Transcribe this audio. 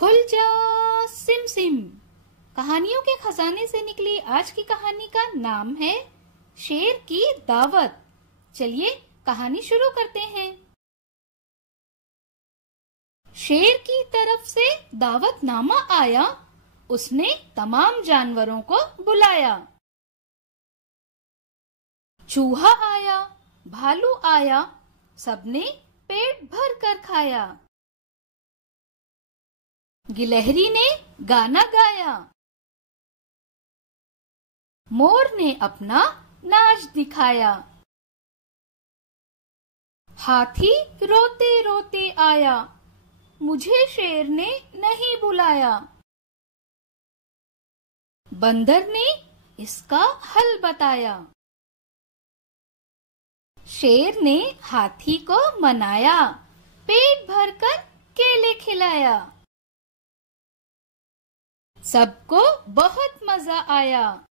खुल जा SIM SIM. कहानियों के खजाने से निकली आज की कहानी का नाम है शेर की दावत। चलिए कहानी शुरू करते हैं। शेर की तरफ से दावतनामा आया, उसने तमाम जानवरों को बुलाया। चूहा आया, भालू आया, सबने पेट भर कर खाया। गिलहरी ने गाना गाया, मोर ने अपना नाच दिखाया। हाथी रोते रोते आया, मुझे शेर ने नहीं बुलाया। बंदर ने इसका हल बताया। शेर ने हाथी को मनाया, पेट भरकर केले खिलाया। सबको बहुत मजा आया।